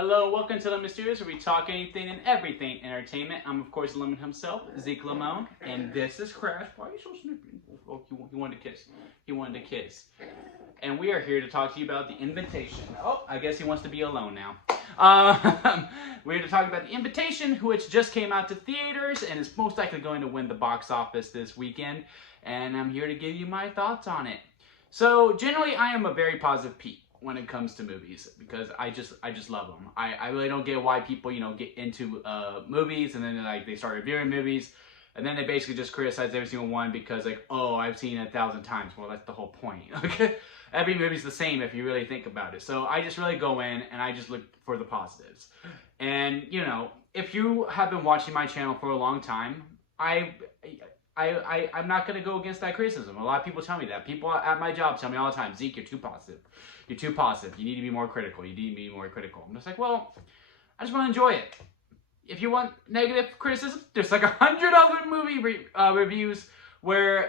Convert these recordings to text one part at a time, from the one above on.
Hello, welcome to Lemon Studios, where we talk anything and everything entertainment. I'm, of course, Lemon himself, Zeke Lamone, and this is Crash. Why are you so snippy? Oh, he wanted to kiss. He wanted to kiss. And we are here to talk to you about The Invitation. Oh, I guess he wants to be alone now. We're here to talk about The Invitation, which just came out to theaters and is most likely going to win the box office this weekend. And I'm here to give you my thoughts on it. So, generally, I am a very positive Pete when it comes to movies, because I just love them. I really don't get why people get into movies and then they start reviewing movies and then they basically just criticize every single one because oh, I've seen it 1,000 times. Well, that's the whole point. Okay, every movie's the same if you really think about it. So I just really go in and I just look for the positives. And if you have been watching my channel for a long time, I'm not going to go against that criticism. A lot of people tell me that. People at my job tell me all the time, Zeke, you're too positive. You're too positive. You need to be more critical. You need to be more critical. I'm just like, well, I just want to enjoy it. If you want negative criticism, there's like 100 other movie reviews where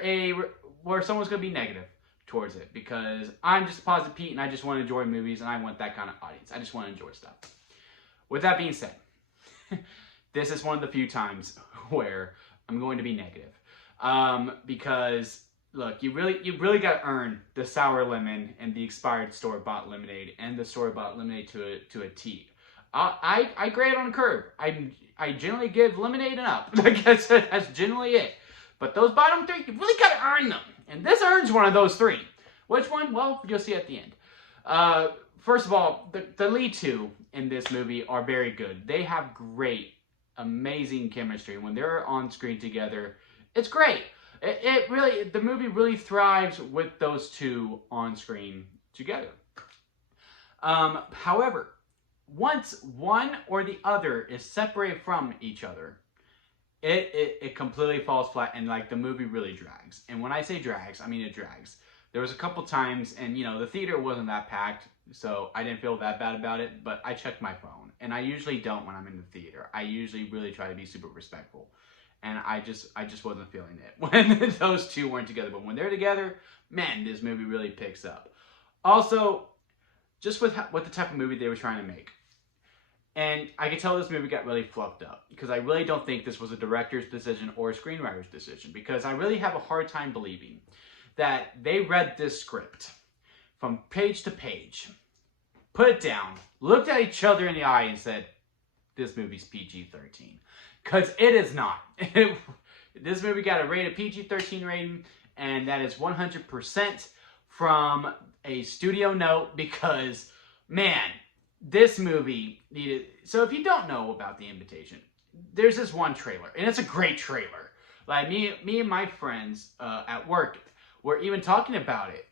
someone's going to be negative towards it, because I'm just a positive Pete and I just want to enjoy movies and I want that kind of audience. I just want to enjoy stuff. With that being said, this is one of the few times where I'm going to be negative. Because look, you really got to earn the sour lemon and the expired store-bought lemonade and the store-bought lemonade to a T. I grade on a curve. I generally give lemonade and up. I guess that's generally it. But those bottom three, you really got to earn them. And this earns one of those three. Which one? Well, you'll see at the end. First of all, the lead two in this movie are very good. They have great, amazing chemistry. When they're on screen together, it's great. The movie really thrives with those two on screen together. However, once one or the other is separated from each other, it completely falls flat, and the movie really drags. And when I say drags, I mean it drags. There was a couple times, and the theater wasn't that packed, so I didn't feel that bad about it, but I checked my phone, and I usually don't when I'm in the theater. I usually really try to be super respectful. And I just wasn't feeling it when those two weren't together. But when they're together, man, this movie really picks up. Also, just with the type of movie they were trying to make. And I could tell this movie got really fluffed up, because I really don't think this was a director's decision or a screenwriter's decision, because I really have a hard time believing that they read this script from page to page, put it down, looked at each other in the eye and said, this movie's PG-13. Because it is not. This movie got a rated PG-13 rating, and that is 100% from a studio note, because, man, this movie needed... So if you don't know about The Invitation, there's this one trailer, and it's a great trailer. Like, me and my friends at work were even talking about it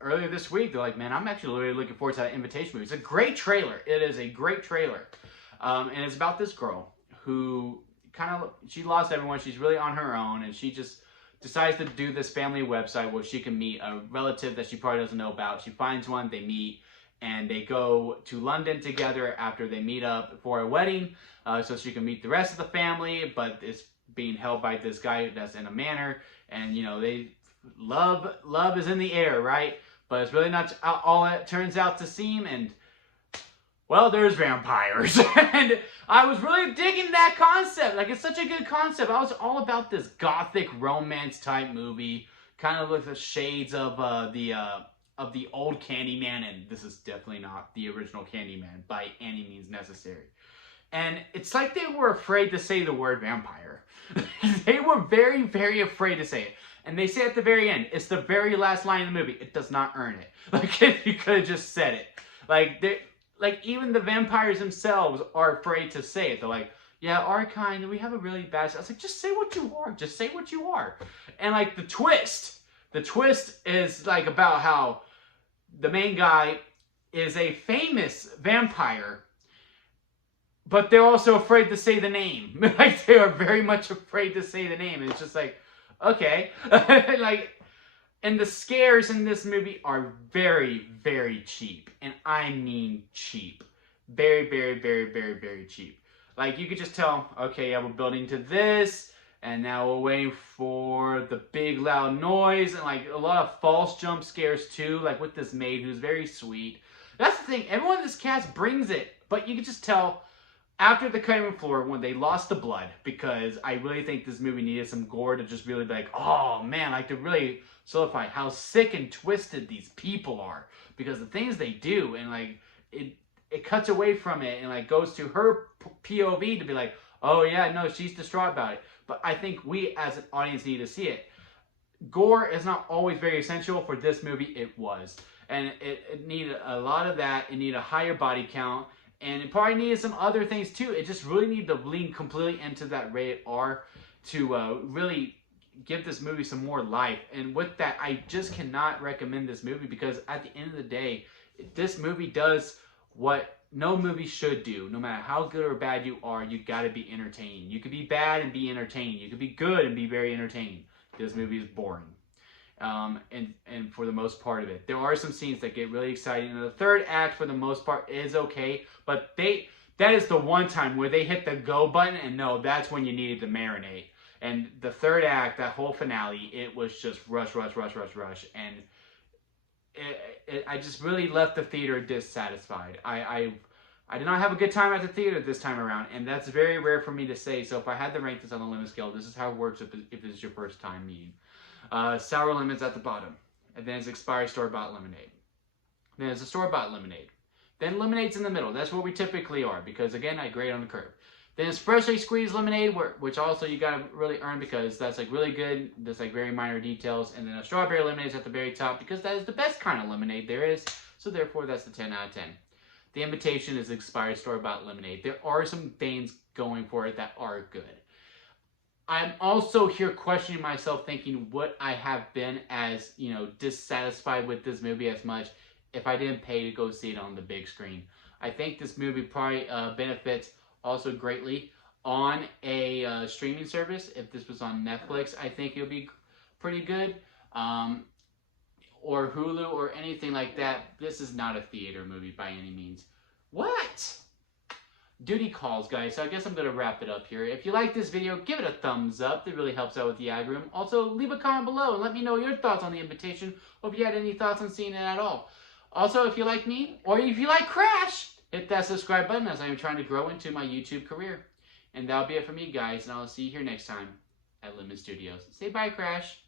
earlier this week. They're like, man, I'm actually really looking forward to that Invitation movie. It's a great trailer. It is a great trailer. And it's about this girl who she lost everyone. She's really on her own, and she just decides to do this family website where she can meet a relative that she probably doesn't know about. She finds one, they meet, and they go to London together after they meet up for a wedding, so she can meet the rest of the family, but it's being held by this guy that's in a manor, and love is in the air, right? But it's really not all it turns out to seem, and well, there's vampires. And I was really digging that concept. It's such a good concept. I was all about this gothic romance type movie, kind of with the shades of the old Candyman, and this is definitely not the original Candyman by any means necessary. And it's like they were afraid to say the word vampire. They were very, very afraid to say it. And they say at the very end, it's the very last line in the movie. It does not earn it. You could have just said it. Even the vampires themselves are afraid to say it. They're like, yeah, our kind, we have a really bad... I was like, just say what you are. Just say what you are. And the twist is about how the main guy is a famous vampire, but they're also afraid to say the name. They are very much afraid to say the name. And it's just like, okay. And the scares in this movie are very, very cheap. And I mean cheap. Very, very, very, very, very cheap. You could just tell, okay, yeah, we're building to this, and now we're waiting for the big loud noise, and a lot of false jump scares too, with this maid who's very sweet. That's the thing. Everyone in this cast brings it, but you can just tell after the cutting room floor when they lost the blood, because I really think this movie needed some gore to just really be like, oh man, like to really solidify how sick and twisted these people are, because the things they do, and like it cuts away from it and like goes to her POV to be like, oh yeah, no, she's distraught about it. But I think we as an audience need to see it. Gore is not always very essential. For this movie, it was. And it needed a lot of that. It needed a higher body count. And it probably needed some other things too. It just really needed to lean completely into that rated R to really give this movie some more life. And with that, I just cannot recommend this movie, because at the end of the day, this movie does what no movie should do. No matter how good or bad you are, you gotta be entertaining. You could be bad and be entertaining. You could be good and be very entertaining. This movie is boring. And for the most part of it, there are some scenes that get really exciting. And the third act, for the most part, is okay. But that is the one time where they hit the go button, and no, that's when you needed to marinate. And the third act, that whole finale, it was just rush. And I just really left the theater dissatisfied. I did not have a good time at the theater this time around, and that's very rare for me to say. So if I had to rank this on the lemon scale, this is how it works if this is your first time meeting. Sour lemons at the bottom, and then it's expired store-bought lemonade. Then it's a store-bought lemonade. Then lemonade's in the middle. That's what we typically are, because again, I grade on the curve. Then it's freshly squeezed lemonade, which also you gotta really earn, because that's like really good. There's like very minor details. And then a strawberry lemonade is at the very top, because that is the best kind of lemonade there is. So therefore, that's the 10 out of 10. The Invitation is expired store-bought lemonade. There are some things going for it that are good. I'm also here questioning myself, thinking would I have been as, dissatisfied with this movie as much if I didn't pay to go see it on the big screen. I think this movie probably benefits also greatly on a streaming service. If this was on Netflix, I think it would be pretty good. Or Hulu or anything like that. This is not a theater movie by any means. What? Duty calls, guys. So I guess I'm going to wrap it up here. If you like this video, give it a thumbs up. That really helps out with the algorithm. Also, leave a comment below and let me know your thoughts on The Invitation, or if you had any thoughts on seeing it at all. Also, if you like me, or if you like Crash, hit that subscribe button, as I am trying to grow into my YouTube career. And that'll be it for me, guys, and I'll see you here next time at Lemon Studios. Say bye, Crash.